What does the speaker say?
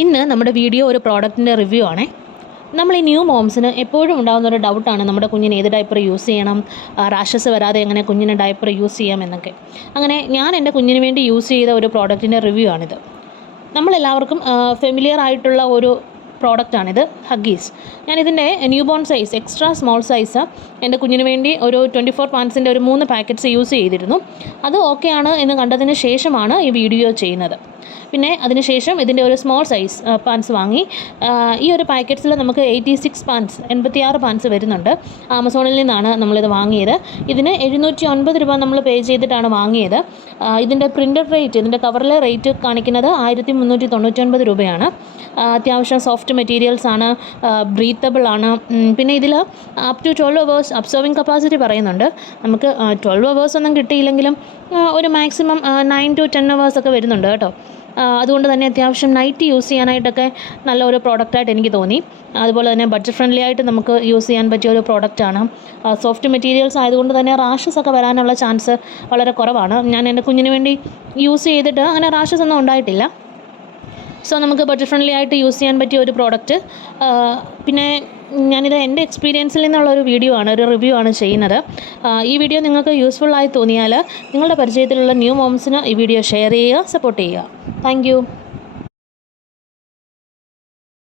ഇന്ന് നമ്മുടെ വീഡിയോ ഒരു പ്രോഡക്റ്റിൻ്റെ റിവ്യൂ ആണേ. നമ്മൾ ഈ ന്യൂ മോംസിന് എപ്പോഴും ഉണ്ടാകുന്ന ഒരു ഡൗട്ടാണ് നമ്മുടെ കുഞ്ഞിന് ഏത് ഡയപ്പർ യൂസ് ചെയ്യണം, റാഷസ് വരാതെ എങ്ങനെ കുഞ്ഞിന് ഡയപ്പർ യൂസ് ചെയ്യാം എന്നൊക്കെ. അങ്ങനെ ഞാൻ എൻ്റെ കുഞ്ഞിന് വേണ്ടി യൂസ് ചെയ്ത ഒരു പ്രോഡക്റ്റിൻ്റെ റിവ്യൂ ആണിത്. നമ്മളെല്ലാവർക്കും ഫെമിലിയർ ആയിട്ടുള്ള ഒരു പ്രോഡക്റ്റാണിത്, ഹഗ്ഗീസ്. ഞാനിതിൻ്റെ new born size, extra small size എൻ്റെ കുഞ്ഞിന് വേണ്ടി ഒരു 24 പാൻസിൻ്റെ ഒരു 3 പാക്കറ്റ്സ് യൂസ് ചെയ്തിരുന്നു. അത് ഓക്കെ ആണ് എന്ന് കണ്ടതിന് ശേഷമാണ് ഈ വീഡിയോ ചെയ്യുന്നത്. പിന്നെ അതിനുശേഷം ഇതിൻ്റെ ഒരു സ്മോൾ സൈസ് പാൻസ് വാങ്ങി. ഈ ഒരു പാക്കറ്റ്സിൽ നമുക്ക് 86 പാൻസ്, 86 പാൻസ് വരുന്നുണ്ട്. ആമസോണിൽ നിന്നാണ് നമ്മളിത് വാങ്ങിയത്. ഇതിന് 709 രൂപ നമ്മൾ പേ ചെയ്തിട്ടാണ് വാങ്ങിയത്. ഇതിൻ്റെ പ്രിൻ്റഡ് റേറ്റ്, ഇതിൻ്റെ കവറിലെ റേറ്റ് കാണിക്കുന്നത് 1399 രൂപയാണ്. അത്യാവശ്യം സോഫ്റ്റ് മെറ്റീരിയൽസ് ആണ്, ബ്രീത്തബിൾ ആണ്. പിന്നെ ഇതിൽ up to 12 hours absorbing capacity പറയുന്നുണ്ട്. നമുക്ക് 12 അവേഴ്സ് ഒന്നും കിട്ടിയില്ലെങ്കിലും ഒരു മാക്സിമം 9 to 10 അവേഴ്സ് ഒക്കെ വരുന്നുണ്ട് കേട്ടോ. അതുകൊണ്ട് തന്നെ അത്യാവശ്യം നൈറ്റ് യൂസ് ചെയ്യാനായിട്ടൊക്കെ നല്ല ഒരു പ്രോഡക്റ്റായിട്ട് എനിക്ക് തോന്നി. അതുപോലെ തന്നെ ബഡ്ജറ്റ് ഫ്രണ്ട്ലി ആയിട്ട് നമുക്ക് യൂസ് ചെയ്യാൻ പറ്റിയ ഒരു പ്രോഡക്റ്റാണ്. സോഫ്റ്റ് മെറ്റീരിയൽസ് ആയതുകൊണ്ട് തന്നെ റാഷസ് ഒക്കെ വരാനുള്ള ചാൻസ് വളരെ കുറവാണ്. ഞാൻ എൻ്റെ കുഞ്ഞിന് വേണ്ടി യൂസ് ചെയ്തിട്ട് അങ്ങനെ റാഷസ് ഒന്നും ഉണ്ടായിട്ടില്ല. സോ നമുക്ക് ബഡ്ജറ്റ് ഫ്രണ്ട്ലി ആയിട്ട് യൂസ് ചെയ്യാൻ പറ്റിയ ഒരു പ്രോഡക്റ്റ്. പിന്നെ ഞാനിത് എൻ്റെ എക്സ്പീരിയൻസിൽ നിന്നുള്ളൊരു വീഡിയോ ആണ്, ഒരു റിവ്യൂ ആണ് ചെയ്യുന്നത്. ഈ വീഡിയോ നിങ്ങൾക്ക് യൂസ്ഫുൾ ആയി തോന്നിയാൽ നിങ്ങളുടെ പരിചയത്തിലുള്ള ന്യൂ മോംസിന് ഈ വീഡിയോ ഷെയർ ചെയ്യുക, സപ്പോർട്ട് ചെയ്യുക. താങ്ക്